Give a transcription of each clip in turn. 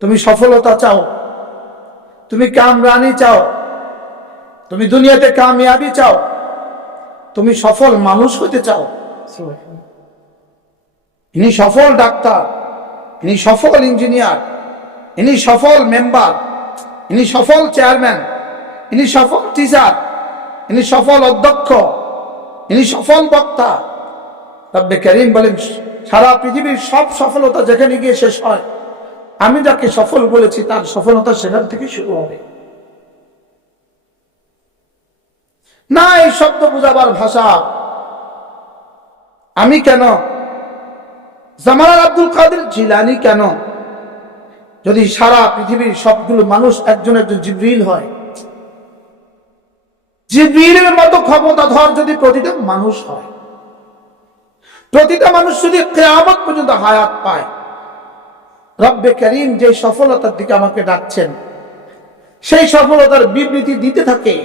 তুমি সফলতা চাও। তুমি কামরানি চাও। তুমি দুনিয়াতে কামিয়াবি চাও। তুমি সফল মানুষ হতে চাও। ইনি সফল ডাক্তার, ইনি সফল ইঞ্জিনিয়ার, ইনি সফল মেম্বার, ইনি সফল চেয়ারম্যান, ইনি সফল টিচার, ইনি সফল অধ্যক্ষ, ইনি সফল বক্তা। রব্বে করিম বলেন, সারা পৃথিবীর সব সফলতা যেখানে গিয়ে শেষ হয়। আমি যাকে সফল বলেছি, তার সফলতা সেখান থেকে শুরু হবে। না, এই শব্দ বুঝাবার ভাষা। আমি কেন? জামাল আব্দুল কাদের জিলানি কেন? যদি সারা পৃথিবীর সবগুলো মানুষ একজন একজন জিব্রিল হয়, জিব্রিলের মতো ক্ষমতাধর যদি প্রতিটা মানুষ হয়, প্রতিটা মানুষ যদি কেয়ামত পর্যন্ত হায়াত পায় রব্বে করিম যে সফলতার দিকে আমাকে ডাকছেন, সেই সফলতার বিবৃতি দিতে থাকে,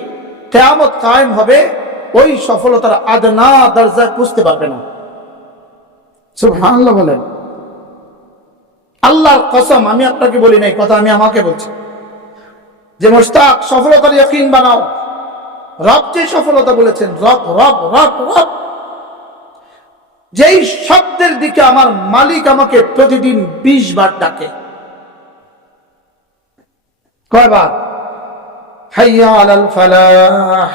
কেয়ামত কায়েম হবে, ওই সফলতার আদনা দরজায় পুষতে পারবে না। সুবহানাল্লাহ বলেন। আল্লাহর কসম, আমি আপনাকে বলি নাই, কথা আমি আমাকে বলছি। যে মোস্তাক সফলতার ইয়কিন বানাও। রব যে সফলতা বলেছেন, রব রব রব রব। যেই শব্দের দিকে আমার মালিক আমাকে প্রতিদিন বিশ বার ডাকে। কয়বার? হাইয়া আলাল ফালাহ।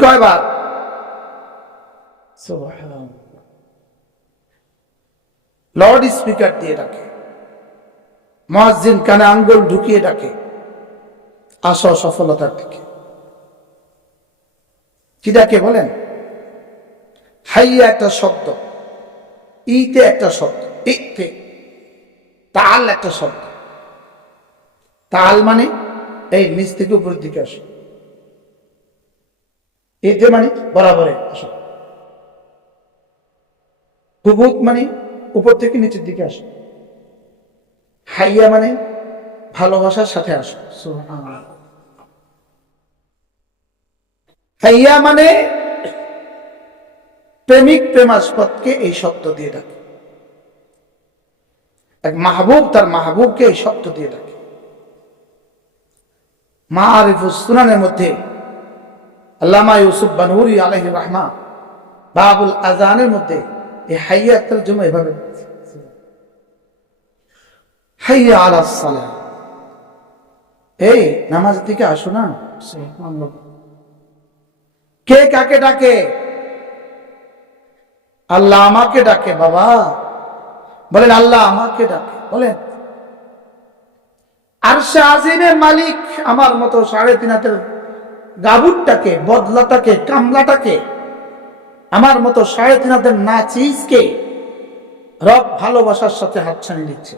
কয়বার? লর্ড স্পিকার দিয়ে ডাকে। মসজিদ কানে আঙ্গুল ঢুকিয়ে ডাকে। আসো সফলতার দিকে। কি ডাকে বলেন? হাইয়া একটা শব্দ, ইতে একটা শব্দ, ইতে, তাল একটা শব্দ। তাল মানে এই নিচ থেকে উপরের দিকে আসো। এতে মানে বরাবরে আসো। হুবুক মানে উপর থেকে নিচের দিকে আসো। হাইয়া মানে ভালোবাসার সাথে আসো। হাইয়া মানে প্রেমিক প্রেমাস্পদকে এই শব্দ দিয়ে ডাকে। এক মাহবুব তার মাহবুবকে এই শব্দ দিয়ে ডাকে। মা মারিফুসুনানের মধ্যে আল্লামা ইউসুফ বানুরি আলহি রহমা বাবুল আজানের মধ্যে এই হাইয়া তর্জমা এভাবে হাইয়া আলা সালাহ। এই নামাজ দিকে আসো না। কে কাকে ডাকে? আল্লাহ আমাকে ডাকে, বাবা। বলেন, আল্লাহ আমাকে ডাকে। বলেন আর সে আজিমের মালিক আমার মতো সাড়ে তিন হাতের গাবুরটাকে, বদলাটাকে, কামলাটাকে, আমার মতো সাড়ে তিন হাতের নাচিসকে রব ভালোবাসার সাথে হাতছানি দিচ্ছে।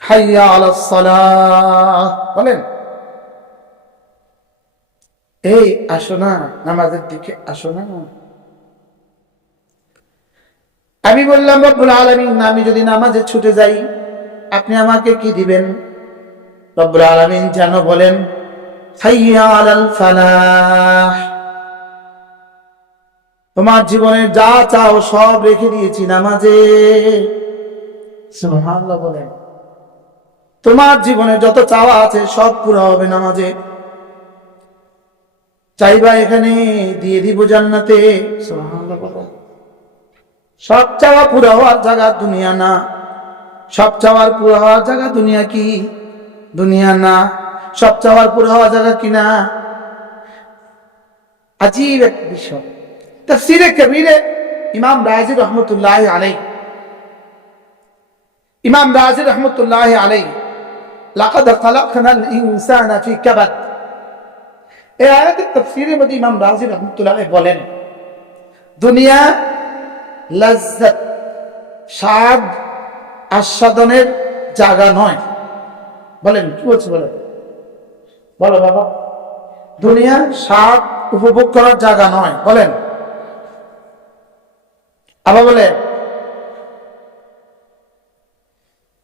হাইয়া আলাস সালাহ। বলেন এই, আসো না, নামাজের দিকে আসো না। আমি বললাম, রব্বুল আলমিন, আমি যদি নামাজে ছুটে যাই, আপনি আমাকে কি দিবেন? রব্বুল আলমিন যেন বলেন তোমার জীবনে যা চাও সব রেখে দিয়েছি নামাজে। বলেন। তোমার জীবনে যত চাওয়া আছে সব পুরো হবে নামাজে। চাইবা এখানে দিয়ে দিব জান্নাতে। সব চাওয়া পুরো হওয়ার জায়গা দুনিয়া না। সব চাওয়ার পুরো হওয়ার জায়গা দুনিয়া কি? দুনিয়া না। সব চাওয়ার পুরো হওয়ার জায়গা কি না? আজীব এক বিষয়। তফসিরে কবিরে ইমাম রাজি রহমতুল্লাহ আলাই ইমাম রাজি রহমতুল্লাহ আলাই লাকাদ খালাকনাল ইনসানা ফি কাবাদ। এই আয়াতের তফসিরের মধ্যে ইমাম রাজি রহমতুল্লাহ বলেন, দুনিয়া লজ্জত, স্বাদ আস্বাদনের জায়গা নয়। বলেন, কি বলছে বলেন? বলো বাবা। দুনিয়া স্বাদ উপভোগ করার জায়গা নয়। বলেন। আবার বলে,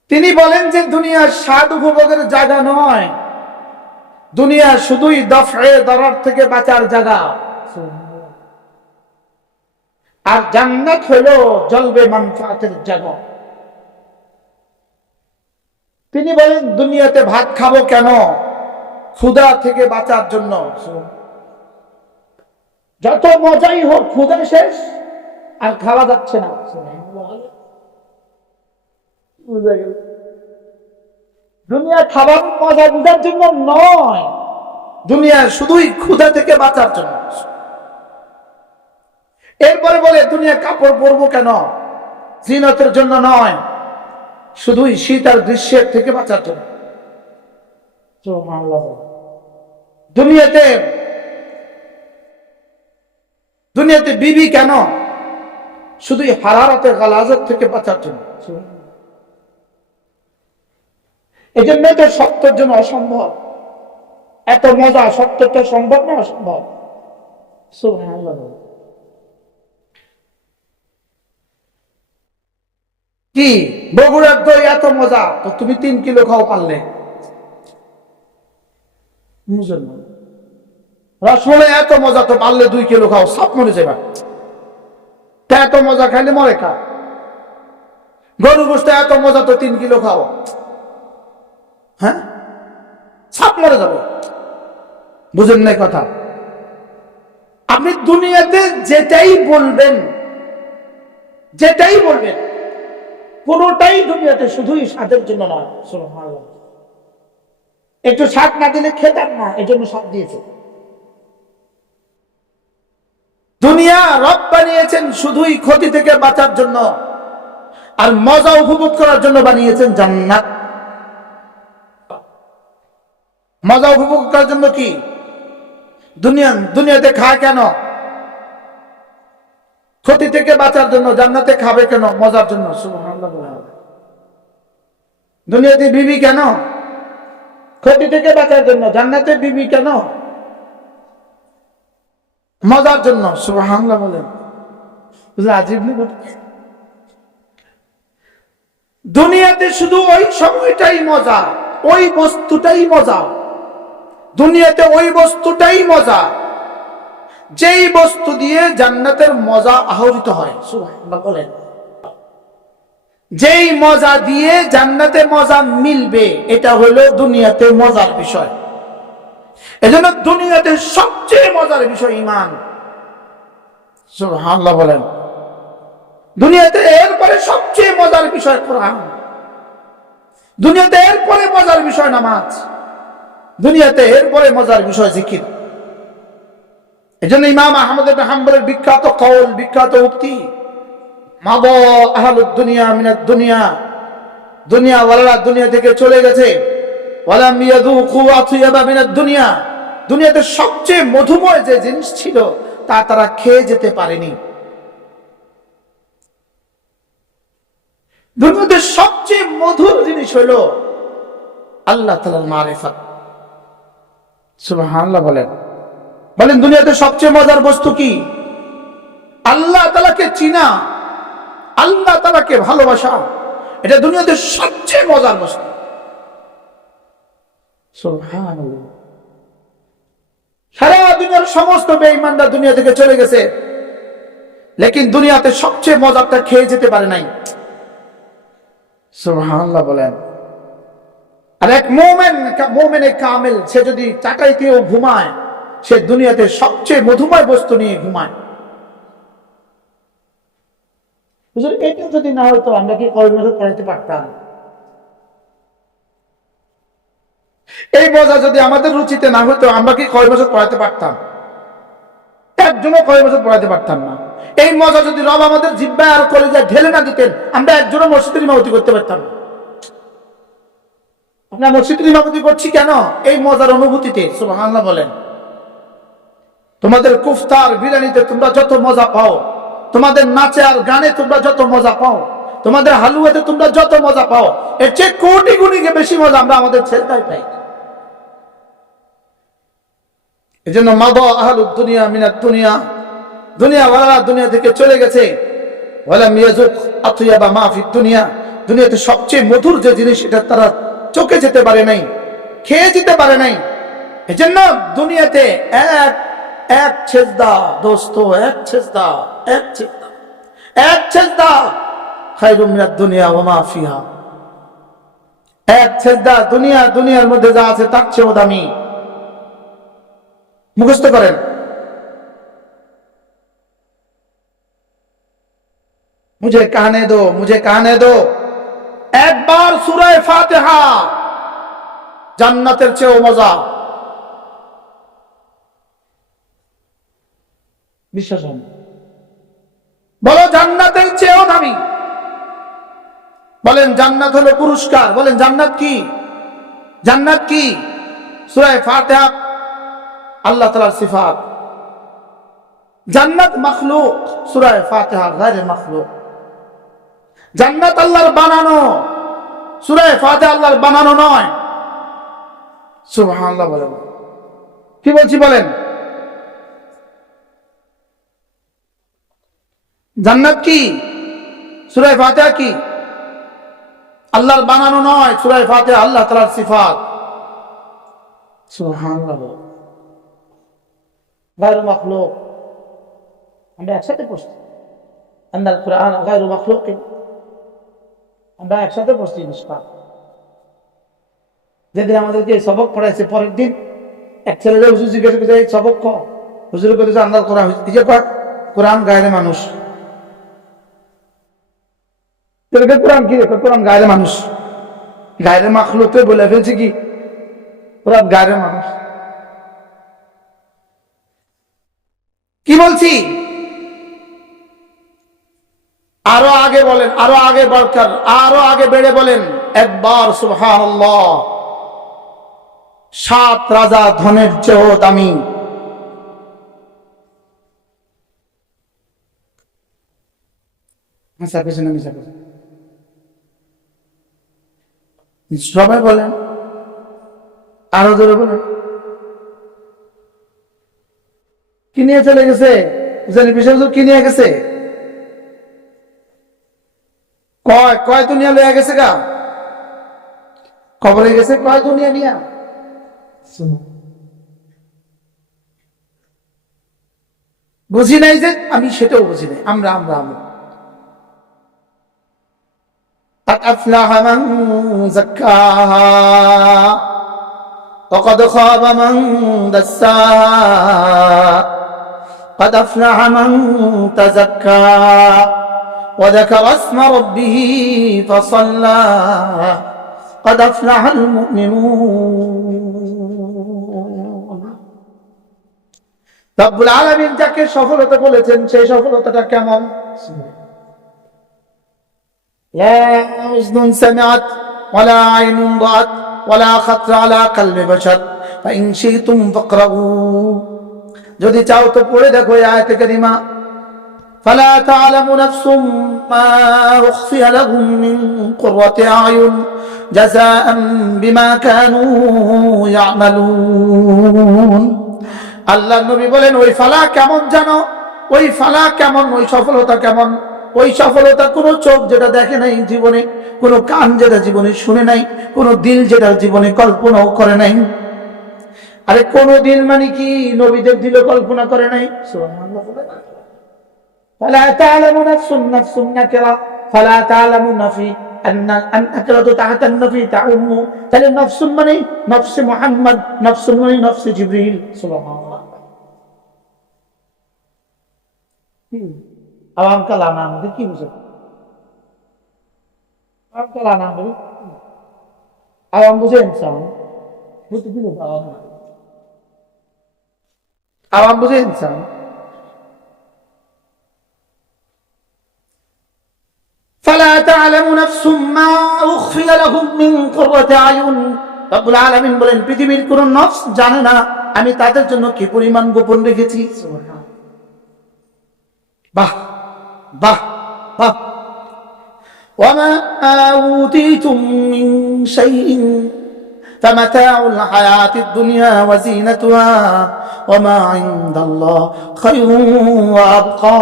তিনি বলেন যে দুনিয়ার স্বাদ উপভোগের জায়গা নয়। দুনিয়া শুধুই দফে দরার থেকে বাঁচার জায়গা। আর জান্নাত হলো জলবে মানফাতের জায়গা। তিনি বলেন দুনিয়াতে ভাত খাব কেন? ক্ষুধা থেকে বাঁচার জন্য। যত মজাই হোক ক্ষুধা শেষ আর খাওয়া যাচ্ছে না। বুঝা গেল। দুনিয়া খাবার মজা বুঝার জন্য নয়। দুনিয়া শুধুই ক্ষুধা থেকে বাঁচার জন্য। এরপরে বলে দুনিয়া কাপড় পরবো কেন? জিনতের জন্য নয়। শুধুই শীত আর গ্রীষ্মের থেকে বাঁচার জন্য। দুনিয়াতে দুনিয়াতে বিবি কেন? শুধুই হারারাতের গালাজত থেকে বাঁচার জন্য। এই জন্য তো সত্যের জন্য অসম্ভব। এত মজা সত্যটা সম্ভব না অসম্ভব? কি? বগুড়ার দই এত মজা, তো তুমি তিন কিলো খাও পারলে। রসমলাই এত মজা, তো পারলে দুই কিলো খাও, সব মরে যাবে। এত মজা খাইলে মরে খা গরু গোষ্ঠ এত মজা, তো তিন কিলো খাও। হ্যাঁ? সাপ মরে যাবে। বুঝেন নাই কথা? আপনি দুনিয়াতে যেটাই বলবেন যেটাই বলবেন, কোনটাই দুনিয়াতে শুধুই স্বাদের জন্য নয়। একটু স্বাদ না দিলে খেতাম না এই জন্য স্বাদ দিয়েছে। দুনিয়া রব বানিয়েছেন শুধুই ক্ষতি থেকে বাঁচার জন্য, আর মজা উপভোগ করার জন্য বানিয়েছেন জান্নাত। মজা উপভোগ করার জন্য কি? দুনিয়া, দুনিয়াতে খায় কেন? ক্ষতি থেকে বাঁচার জন্য, জান্নাতে খাবে কেন? মজার জন্য। দুনিয়াতে বিবি কেন? ক্ষতি থেকে বাঁচার জন্য, জান্নাতে বিবি কেন? মজার জন্য, সুবহানাল্লাহ বলেন আজীব দুনিয়াতে শুধু ওই সময়টাই মজা, ওই বস্তুটাই মজা। দুনিয়াতে ওই বস্তুটাই মজা। যেই বস্তু দিয়ে জান্নাতের মজা আহরিত হয়। বলেন। যেই মজা দিয়ে জান্নাতে মজা মিলবে, এটা হলো দুনিয়াতে মজার বিষয়। এজন্য দুনিয়াতে সবচেয়ে মজার বিষয় ইমান সুবহানাল্লাহ, বলেন। দুনিয়াতে এরপরে সবচেয়ে মজার বিষয় কোরআন। দুনিয়াতে এরপরে মজার বিষয় নামাজ। দুনিয়াতে এরপরে মজার বিষয় জিকির। এই জন্য ইমাম আহমদ হাম্বলের বিখ্যাত কওল, বিখ্যাত উক্তি থেকে চলে গেছে। দুনিয়া। দুনিয়াতে সবচেয়ে মধুময় যে জিনিস ছিল, তা তারা খেয়ে যেতে পারেনি। দুনিয়াতে সবচেয়ে মধুর জিনিস হলো আল্লাহ তাআলার মারিফাত। সুবহানাল্লাহ বলেন। বলেন দুনিয়াতে সবচেয়ে মজার বস্তু কি? আল্লাহ তালাকে চিনা আল্লাহ তালাকে ভালোবাসা এটা দুনিয়াতে সবচেয়ে মজার বস্তু। সারা দুনিয়ার সমস্ত বেঈমানরা দুনিয়া থেকে চলে গেছে লেকিন দুনিয়াতে সবচেয়ে মজারটা খেয়ে যেতে পারে নাই। সুবহানাল্লাহ বলেন। আর এক মোমেন মোমেনে কামেল, সে যদি চাটাইতেও ঘুমায়, সে দুনিয়াতে সবচেয়ে মধুময় বস্তু নিয়ে ঘুমায়। এটা যদি না হতো, আমরা কি কর্মসূচ পড়াইতে পারতাম? এই মজা যদি আমাদের রুচিতে না হতো, আমরা কি বছর পড়াতে পারতাম? একজনও বছর পড়াতে পারতাম না। এই মজা যদি রব আমাদের জিব্বায় আর কলেজে ঢেলে না দিতেন, আমরা একজনও মসজিদের ইমামতি করতে পারতাম না। আমরা মসজিদের ইমামতি করছি কেন? এই মজার অনুভূতিতে, সুবহানাল্লাহ বলেন। তোমাদের কুফতার বিরিয়ানিতে তোমরা যত মজা পাও, তোমাদের নাচে আর গানে তোমরা যত মজা পাও, তোমাদের হালুয়াতে তোমরা যত মজা পাও, এর চেয়ে কোটি গুণি বেশি মজা আমরা আমাদের ছেলেটাই পাই। এই জন্য মাদা আহলুদ দুনিয়া মিনাত দুনিয়া দুনিয়া ওয়ালা দুনিয়া থেকে চলে গেছে। ওয়ালা মিয়াজুক আতুয়াবা মাহফিদ দুনিয়া। দুনিয়াতে সবচেয়ে মধুর যে জিনিস এটা তারা চোখে যেতে পারে নাই, খেয়ে যেতে পারে নাই। এই জন্য দুনিয়াতে এক এক ছেজদা, দোস্ত, এক ছেজদা এক ছেজদা এক ছেজদা। খাইরুম মিনাত দুনিয়া ওয়া মা ফিহা। এক ছেদা দুনিয়া, দুনিয়ার মধ্যে যা আছে তার চেয়েও দামি। মুখস্থ করেন। মুঝে কানে দো, মুঝে কানে দো। একবার সুরায় ফাতেহা জান্নাতের চেয়েও মজা। বিশ্বাস বলো, জান্নাতের চেয়েও দামি। বলেন, জান্নাত হলো পুরস্কার। বলেন, জান্নাত কি? জান্নাত কি? সুরায় ফাতিহা আল্লাহ তাআলার সিফাত। জান্নাত মখলুক, সুরায় ফাতিহা গায়রে মখলুক। জান্নাত আল্লাহর বানানো সুরায় ফাতিহা আল্লাহর বানানো নয়। সুবহানাল্লাহ বলেন কি বলছি বলেন? জান্নাত কি? সুরায় ফাতিহা কি? আল্লাহর বানানো নয় সুরায় ফাতিহা আল্লাহ তাআলার সিফাত। গায়রু মাখলুক। আমরা একসাথে পড়ছি। আন্দাল কোরআন গায়রু মাখলুক। আমরা একসাথে পড়ছি মুস্কান যেদিন আমাদেরকে সবক পড়াইছে পরের দিন এক ছেলে হুজুর জিজ্ঞাসা করছে এই সবক ক? হুজুর করেছে আন্দাল কোরআন এই যে কয়, কোরআন গায়ের মানুষ। কোরআন কি দেখো কোরআন গায়ের মানুষ। গায়ের মাখলুকে বলে ফেলছে কি? কোরআন গায়ের মানুষ। কি বলছি? আগে বলেন, আরও আগে বাড়কার আরও আগে বেড়ে বলেন, একবার সুবহানাল্লাহ, সাত রাজা ধনের চেয়েও মিশা পেছনে সবাই বলেন, আরও জোরে বলেন। কি চলে গেছে? জানি কি নিয়ে গেছে? কয় কয় দুনিয়া লয়ে গেছে গা কবরে গেছে কয় দুনিয়া নিয়া বুঝি নাই যে আমি সেটাও বুঝি নাই আমরা আমরা আমরা قد أفلح من زكاها وقد خاب من دساها قد أفلح من تزكى وذكر اسم ربه فصلى قد أفلح المؤمنون রব্বুল আলামিন যাকে সফলতা বলেছেন সেই সফলতাটা কেমন لا أذن سمعت ولا عين رأت ولا خطر على قلب بشر فإن شئتم فاقرؤوا যদি চাও তো পড়ে দেখো এই আয়াতে কারিমা فلا تعلم نفس ما أخفي لهم من قرة أعين جزاء بما كانوا يعملون আল্লাহ নবী বলেন ওই ফালা কেমন জানো ওই ফালা কেমন ওই সফলতা কেমন ওই সফলতা কোন চোখ যেটা দেখে নাই জীবনে কোন কান যেটা জীবনে শুনে নাই কোন দিল যেটা জীবনে কল্পনাও করে নাই আরে কোন দিল মানে কি নবীদের দিলে কল্পনা করে নাই সুবহানাল্লাহ বলে। فلا تعلم نفس نفس نكرة فلا تعلمون في أن النكرة تحت النفي تعم তাহলে নফস মানে নফস মুহাম্মদ নফস মানে নফস জিবরিল সুবহানাল্লাহ আওয়াম কালাম আমাদের কি বুঝে আওয়াম কালাম আমাদের আওয়াম বুঝে ইনসান বুঝতে দিল আওয়াম আওয়াম বুঝে ইনসান فلا تعلم نفس ما أخفي لهم من قرة أعين রব্বুল আলামিন বলেন পৃথিবীর কোন নফস জানে না আমি তাদের জন্য কি পরিমাণ গোপন রেখেছি বাহ বাহ বাহ وما أوتيتم من شيء فمتاع الحياة الدنيا وزينتها وما عند الله خير وأبقى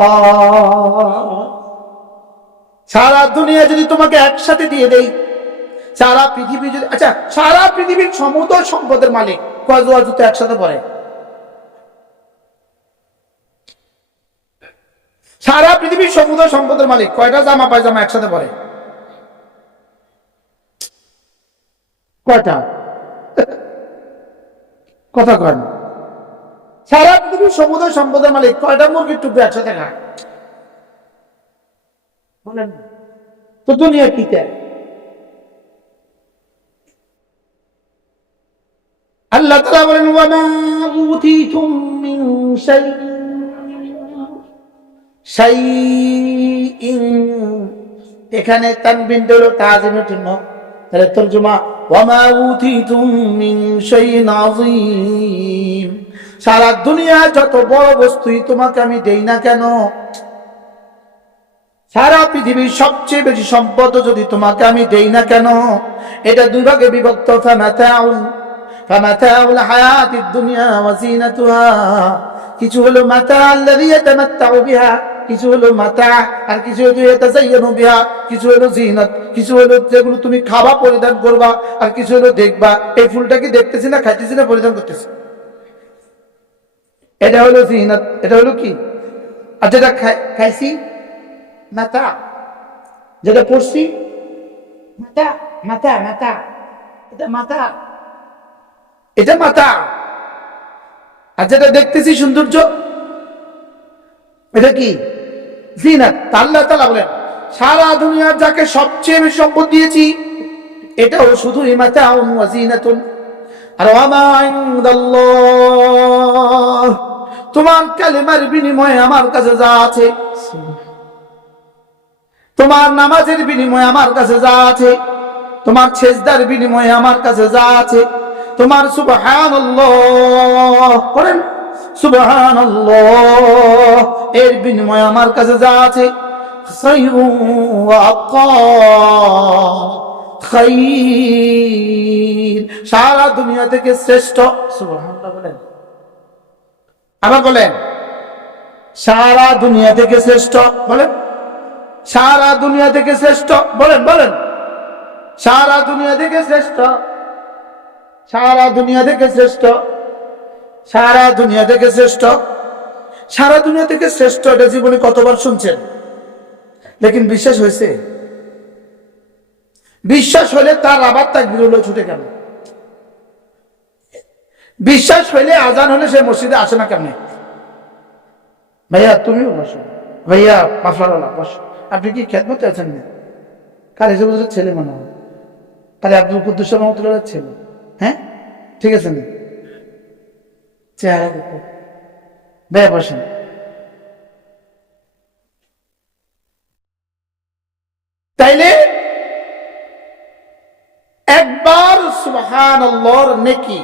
সারা দুনিয়া যদি তোমাকে একসাথে দিয়ে দেই, সারা পৃথিবী যদি আচ্ছা সারা পৃথিবীর সমুদ্র সম্পদের মালিক কয় জোয়া জুতো একসাথে পড়ে সারা পৃথিবীর সমুদ্র সম্পদের মালিক কয়টা জামা পায়জামা একসাথে পরে? কয়টা? কথা কয় সারা পৃথিবীর সমুদ্র সম্পদের মালিক কয়টা মুরগির টুকরো একসাথে খায়? বলেন। তো দুনিয়া কি চায় আল্লাহ তাআলা বলেন এখানে তানবিনটা হলো তাজিমের জন্য। তাহলে তরজমা, ওয়ামা উতিতুম মিন শাইইন সারা দুনিয়া যত বড় বস্তুই তোমাকে আমি দেই না কেন? সারা পৃথিবীর সবচেয়ে বেশি সম্পদ যদি তোমাকে আমি দেই না কেন? এটা দুই ভাগে বিভক্ত। কিছু হলো মাতা বিহা, কিছু হলো মাতা, আর কিছু হলো বিহা, কিছু হলো জিনাত কিছু হলো যেগুলো তুমি খাবা পরিধান করবা, আর কিছু হলো দেখবা। এই ফুলটা কি দেখতেছি না খাইতেছি না পরিধান করতেছি? এটা হলো জিনাত এটা হলো কি? আর যেটা খাই- খাইছি মাতা। যেটা পড়ছি? মাতা মাতা মাতা। এটা মাতা। এটা মাতা। আর যেটা দেখতেছি সৌন্দর্য এটা কি? জিনাত তা আল্লাহ তাআলা বলেন সারা দুনিয়ার যাকে সবচেয়ে বেশি সম্পদ দিয়েছি এটাও শুধু ইমাতা ওয়াজিনাতুন আর তোমার কালেমার বিনিময়ে আমার কাছে যা আছে তোমার নামাজের বিনিময়ে আমার কাছে যা আছে, তোমার ছেজদার বিনিময়ে আমার কাছে যা আছে, তোমার সুবহান করেন সুবহান এর বিনিময়ে আমার কাছে যা আছে সারা দুনিয়া থেকে শ্রেষ্ঠ বলেন। আবার বলেন, সারা দুনিয়া থেকে শ্রেষ্ঠ, বলেন। সারা দুনিয়া থেকে শ্রেষ্ঠ। বলেন বলেন। সারা দুনিয়া থেকে শ্রেষ্ঠ। সারা দুনিয়া থেকে শ্রেষ্ঠ। সারা দুনিয়া থেকে শ্রেষ্ঠ। সারা দুনিয়া থেকে শ্রেষ্ঠ এটা জীবনে কতবার শুনছেন? লেকিন বিশ্বাস হয়েছে? বিশ্বাস হলে তার আবার তাক বিরল ছুটে কেন? বিশ্বাস হইলে আজান হলে সে মসজিদে আসে না কেমনে ভাইয়া, তুমিও বসো। ভাইয়া মাফলাওয়ালা বসো। আপনি কি খেদমতে আছেন না কার হিসেবে ছেলে মনে হয়। কালে আব্দুল কুদ্দুস রহমতুল্লাহ ছেলে। হ্যাঁ? ঠিক আছে না চেহারা দেখো। ভাইয়া বসেন। তাইলে একবার আল্লাহর নেকি,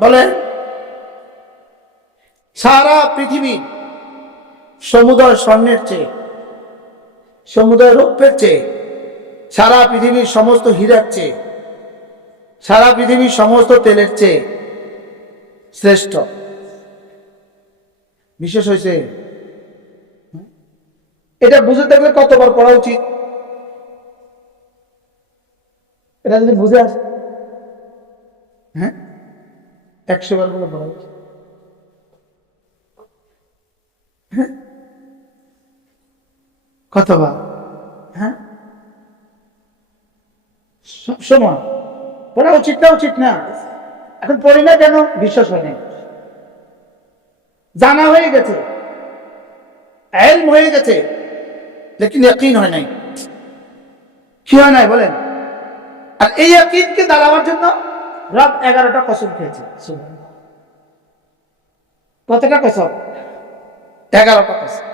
বলেন, সারা পৃথিবী সমুদয় স্বর্ণের চেয়ে সমুদয় রৌপ্যের চেয়ে সারা পৃথিবীর সমস্ত হীরার চেয়ে সারা পৃথিবীর সমস্ত তেলের চেয়ে শ্রেষ্ঠ। বিশেষ হয়েছে এটা বুঝে থাকলে কতবার পড়া উচিত? এটা যদি বুঝে আসে হ্যাঁ? একশো বার করে পড়া উচিত। কতবার? হ্যাঁ? সব সময়। পড়া উচিত না উচিত না। এখন পড়ি না কেন? বিশ্বাস হয় জানা হয়ে গেছে। এলম হয়ে গেছে। লেকিন ইয়াকিন হয় নাই। কি হয় নাই বলেন? আর এই ইয়াকিনকে দাঁড়াবার জন্য রাত এগারোটা কসম খেয়েছে। কতটা কসম? এগারোটা কসম।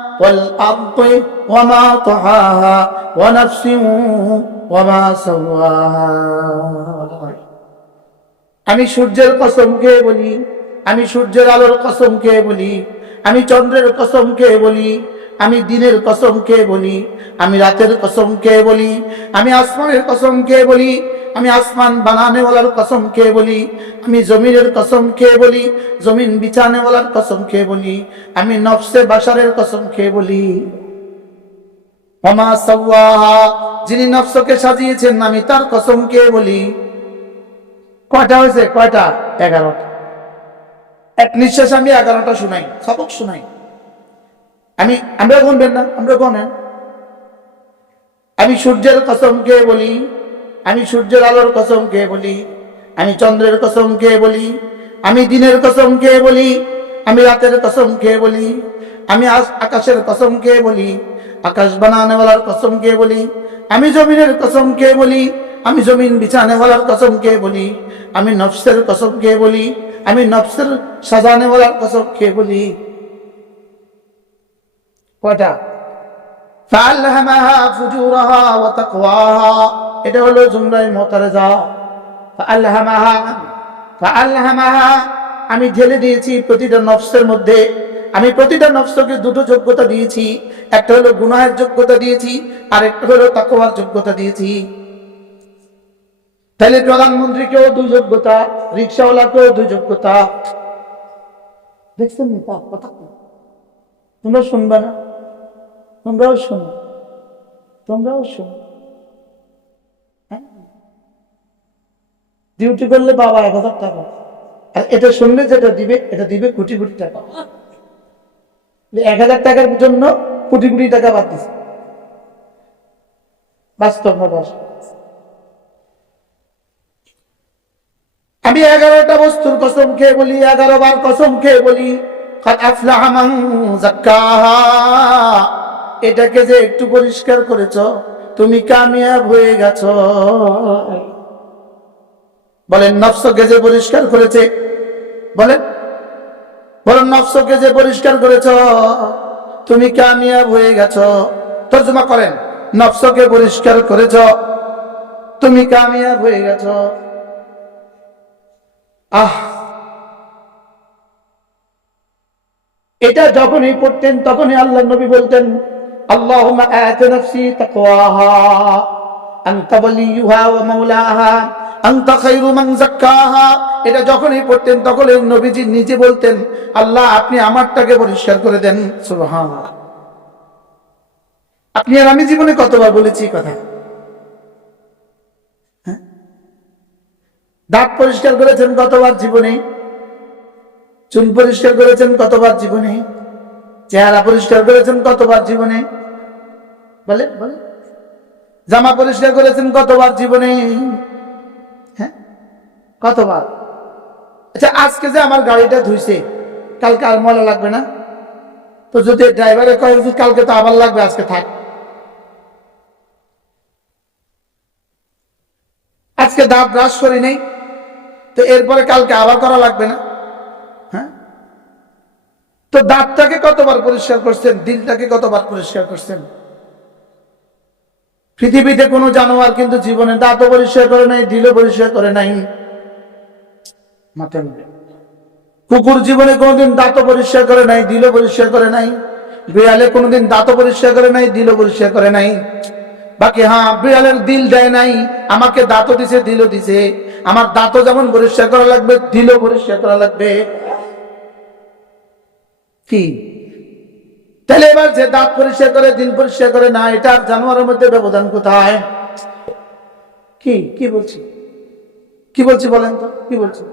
والأرض وما طحاها ونفس وما سواها আমি সূর্যের কসম খেয়ে বলি আমি সূর্যের আলোর কসম খেয়ে বলি আমি চন্দ্রের কসম খেয়ে বলি আমি দিনের কসম কে বলি, আমি রাতের কসম কে বলি, আমি আসমানের কসম কে বলি, আমি আসমান বানানেওয়ালার কসম কে বলি, আমি জমিনের কসম কে বলি, জমিন বিছানেওয়ালার কসম কে বলি, আমি নফসে বাসারের কসম কে বলি। যিনি নফসকে সাজিয়েছেন, আমি তার কসম কে বলি। কয়টা হয়েছে? কয়টা? এগারোটা। এক নিঃশ্বাস আমি এগারোটা শুনাই, সবক শুনাই। আমি আমরা গুনবেন না আমরা গনেন আমি সূর্যের কসম কে বলি আমি সূর্যের আলোর কসম কে বলি আমি চন্দ্রের কসম কে বলি আমি দিনের কসম কে বলি আমি রাতের কসম কে বলি আমি আকাশের কসম কে বলি আকাশ বানানেওয়ালার কসম কে বলি আমি জমিনের কসম কে বলি আমি জমিন বিছানেওয়ালার কসম কে বলি আমি নফসের কসম কে বলি আমি নফসের সাজানেওয়ালার কসম কে বলি কয়টা? এটা হলো জুমরাই মোতারে যাও আমি ঢেলে দিয়েছি প্রতিটা নফসের মধ্যে। আমি প্রতিটা নফসকে দুটো যোগ্যতা দিয়েছি। একটা হলো গুনাহের যোগ্যতা দিয়েছি, আর একটা হলো তাকওয়ার যোগ্যতা দিয়েছি। তাহলে প্রধানমন্ত্রীকেও দুই যোগ্যতা, রিক্সাওয়ালাকেও দুই যোগ্যতা। দেখছেন তোমরা শুনবে না। তোমরাও শোনো। তোমরাও শোনো। হ্যাঁ? ডিউটি করলে বাবা এক হাজার টাকা। আর এটা শুনলে যেটা দিবে, এটা দিবে কোটি কোটি টাকা। এক হাজার টাকার জন্য কোটি কোটি টাকা বাদ দিছে। বাস্তব আমি এগারোটা বস্তুর কসম খেয়ে বলি, এগারো বার কসম খেয়ে বলি আফলাহ এটাকে যে একটু পরিষ্কার করেছ, তুমি কামিয়াব হয়ে গেছ। বলেন, নফসকে যে পরিষ্কার করেছে, বলেন বলেন, নফসকে যে পরিষ্কার করেছ, তুমি কামিয়াব হয়ে গেছ। তর্জমা করেন, নফসকে পরিষ্কার করেছ, তুমি কামিয়াব হয়ে গেছ। আহ! এটা যখনই পড়তেন, তখনই আল্লাহ নবী বলতেন আতি নাফসি তাকওয়াহা, আনতা ওয়ালিয়ুহা ওয়া মাওলাহা, আনতা খায়রু মান যাক্কাহা। এটা যখনই পড়তেন, তখনই নবীজি নিজে বলতেন, আল্লাহ, আপনি আমারটাকে পরিষ্কার করে দেন। সুবহানাল্লাহ। আপনি আর আমি জীবনে কতবার বলেছি কথা? হ্যাঁ? দাঁত পরিষ্কার করেছেন কতবার জীবনে? চুল পরিষ্কার করেছেন কতবার জীবনে? চেহারা পরিষ্কার করেছেন কতবার জীবনে? বলে বলে জামা পরিষ্কার করেছেন কতবার জীবনে? হ্যাঁ? কতবার? আচ্ছা আজকে যে আমার গাড়িটা ধুইছে, কালকে আর ময়লা লাগবে না? তো যদি ড্রাইভারে কয় কালকে তো আবার লাগবে, আজকে থাক। আজকে দাঁত ব্রাশ করি নেই, তো এরপরে কালকে আবার করা লাগবে না? তো দাঁতটাকে কতবার পরিষ্কার করছেন? দিলটাকে কতবার পরিষ্কার করছেন? পৃথিবীতে কোনো জানোয়ার কিন্তু জীবনে দাঁতও পরিষ্কার করে নাই, দিলও পরিষ্কার করে নাই। কুকুর জীবনে কোনোদিন দাঁতও পরিষ্কার করে নাই, দিলও পরিষ্কার করে নাই। বিড়ালে কোনোদিন দাঁতও পরিষ্কার করে নাই, দিলও পরিষ্কার করে নাই। বাকি হ্যাঁ বিড়ালের দিল দেয় নাই, আমাকে দাঁতও দিছে, দিলও দিছে। আমার দাঁতও যেমন পরিষ্কার করা লাগবে, দিলও পরিষ্কার করা লাগবে। কি? তাহলে এবার যে দাঁত পরিষ্কার করে, দিন পরিষ্কার করে, না, এটা আর জানোয়ারের মধ্যে ব্যবধান কোথায়? কি কি বলছি? কি বলছি বলেন তো, কি বলছি?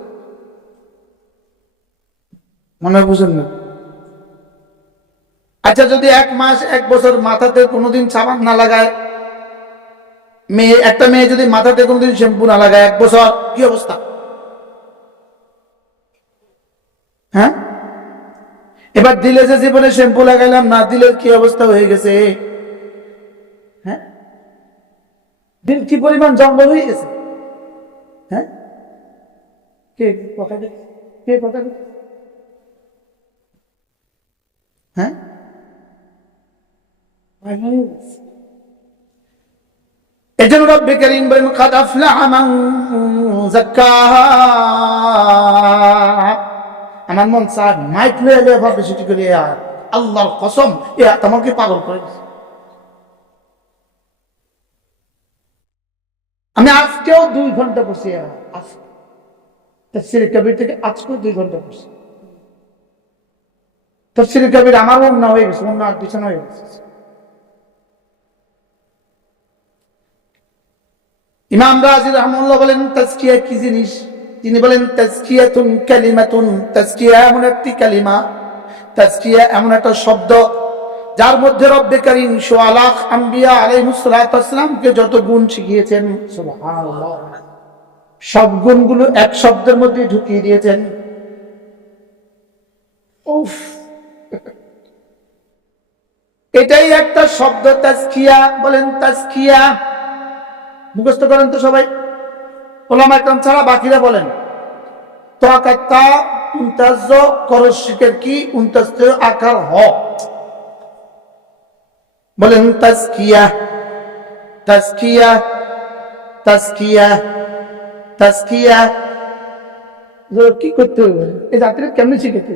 মনে বুঝেন না। আচ্ছা যদি এক মাস, এক বছর মাথাতে কোনোদিন সাবান না লাগায়, মেয়ে, একটা মেয়ে যদি মাথাতে কোনোদিন শ্যাম্পু না লাগায়, এক বছর, কি অবস্থা? হ্যাঁ? এবার দিলে যে জীবনে শ্যাম্পু লাগাইলাম, না দিলের কি অবস্থা হয়ে গেছে? হ্যাঁ? দিল কি পরিমাণ জঙ্গল হয়ে গেছে? হ্যাঁ? কে কে, কথা হ্যাঁ? এই জন্য রব্বে করিম বলেন, কাদ আফলাহা যাক্কাহা আমার মন চায় মাইক লয়ে ভাবে সেটি আল্লাহর কসম এ আয়াত আমাকে পাগল করে আমি আজকেও দুই ঘণ্টা বসে তফসির কবির থেকে আজকেও দুই ঘণ্টা বসে তফসির কবির আমার অন্য হয়ে গেছে, অন্য পিছনে হয়ে গেছে। ইমাম রাজি রহমুল্লাহ বলেন, তাজকিয়া কি জিনিস? তিনি বলেন, তাজকিয়াতুন কালিমাতুন তাজকিয়া এমন একটি কালিমা তাজকিয়া এমন একটা শব্দ যার মধ্যে রব্বে করিম সোয়ালাখ আম্বিয়া আলাইহিসসালামকে যত গুণ শিখিয়েছেন সব গুণগুলো এক শব্দের মধ্যে ঢুকিয়ে দিয়েছেন। উফ। এটাই একটা শব্দ, তাজকিয়া। বলেন, তাজকিয়া মুখস্থ করেন তো সবাই। ওলামা একরাম ছাড়া বাকিরা বলেন। কি? আকার হ। বলেন তাজকিয়া তাজকিয়া তাজকিয়া তাজকিয়া। কি করতে হবে? এই জাতির কেমনি হবে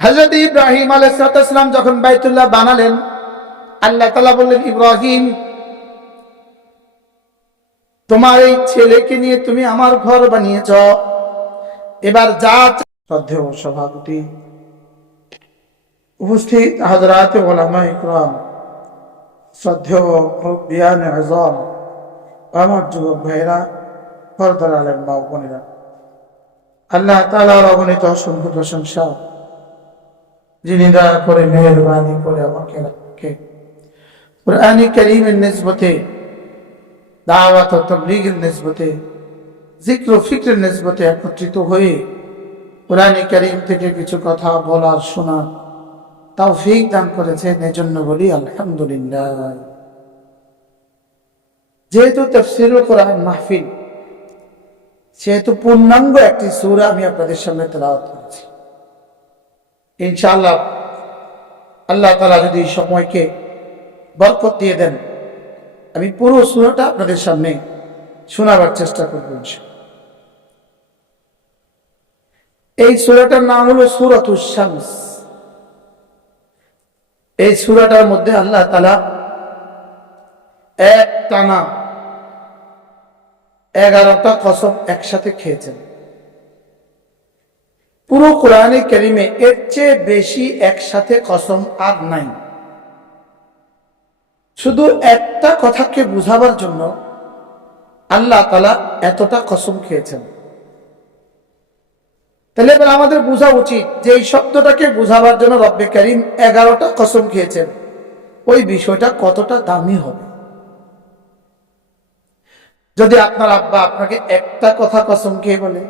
হজরত ইব্রাহিম আলাইসালাম যখন বাইতুল্লাহ বানালেন আল্লাহ তালা বললেন ইব্রাহিম তোমার এই ছেলেকে নিয়ে তুমি আমার ঘর বানিয়েছ। এবার যা শ্রদ্ধেয় সভাপতি, উপস্থিত হাজরাত ওলামা ইকরাম, শ্রদ্ধেয় বিয়ান আজম আমার যুবক ভাইরা ফরদার আলেম মা বোনেরা আল্লাহ তালার অগণিত অসংখ্য প্রশংসা। যিনি দয়া করে মেহরবানি করে আমাকে রাখে কোরআন করিমের নিসবতে দাওয়াত ও তবলিগের নিসবতে, জিক্র ফিক্রের নিসবতে একত্রিত হয়ে কোরআন করিম থেকে কিছু কথা বলার শোনা তাও ফিক দান করেছেন এজন্য বলি আলহামদুলিল্লাহ। যেহেতু তফসিরুল কোরআন মাহফিল, সেহেতু পূর্ণাঙ্গ একটি সুরা আমি আপনাদের সামনে তেলাওয়াত করেছি। ইনশাআল্লাহ, আল্লাহ তালা যদি সময়কে বরকত দিয়ে দেন আমি পুরো সুরাটা আপনাদের সামনে শোনাবার চেষ্টা করব এই সুরাটার নাম হলো সুরাত শামস। এই সুরাটার মধ্যে আল্লাহ তালা এক টানা এগারোটা কসম একসাথে খেয়েছেন। পুরো কোরআনে কেরিমে এর চেয়ে বেশি একসাথে কসম আর নাই। শুধু একটা কথাকে বুঝাবার জন্য আল্লাহ তালা এতটা কসম খেয়েছেন। তাহলে এবার আমাদের বোঝা উচিত যে এই শব্দটাকে বুঝাবার জন্য রব্বে করিম এগারোটা কসম খেয়েছেন। ওই বিষয়টা কতটা দামি হবে? যদি আপনার আব্বা আপনাকে একটা কথা কসম খেয়ে বলে,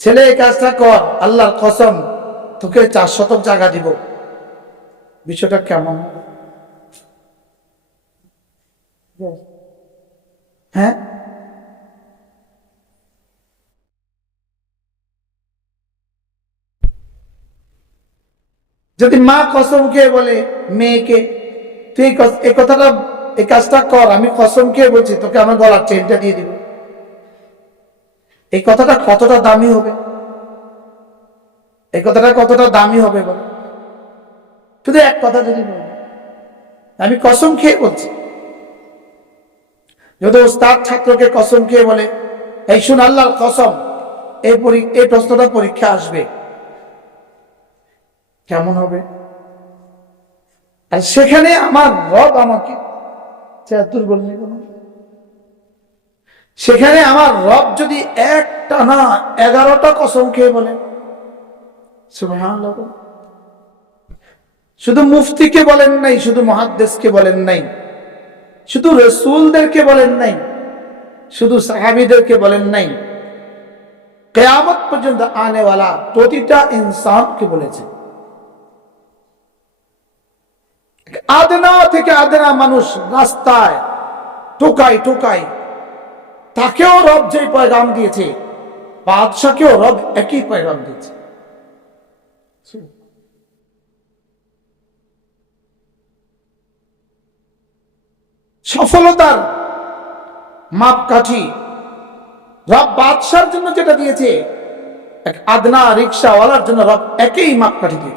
ছেলে, এই কাজটা কর, আল্লাহর কসম, তোকে চার শতক জায়গা দিব। বিষয়টা কেমন? হ্যাঁ? যদি মা কসম খেয়ে বলে মেয়েকে তুই এই কথাটা এই কাজটা কর আমি কসম খেয়ে বলছি তোকে আমার গলার চেনটা দিয়ে দিব। এই কথাটা কতটা দামি হবে? এই কথাটা কতটা দামি হবে বল? শুধু এক কথা যদি বলি, আমি কসম খেয়ে বলছি, যদি ওস্তাদ ছাত্রকে কসম খেয়ে বলে, এই শুন আল্লাহর কসম, এই এই প্রশ্নটা পরীক্ষা আসবে। কেমন হবে? আর সেখানে আমার রব আমাকে চেয়াত্তর বলনি কোনো। সেখানে আমার রব যদি একটা না, এগারোটা কসম খেয়ে বলে। শুধু মুফতিকে বলেন নাই, শুধু মহাদ্দেশকে বলেন নাই, শুধু রসুলদেরকে বলেন নাই, শুধু সাহাবিদেরকে বলেন নাই, কেয়ামত পর্যন্ত আনেওয়ালা প্রতিটা ইনসানকে বলেছেন আদনা থেকে আদনা মানুষ রাস্তায় টোকাই টোকাই তাকেও রব যে পয়গাম দিয়েছে, বাদশাকেও রব একই পয়গাম দিয়েছে। সফলতার মাপকাঠি। রব বাদশার জন্য যেটা দিয়েছে, এক আদনা রিক্সাওয়ালার জন্য রব একই মাপকাঠি দিয়েছে।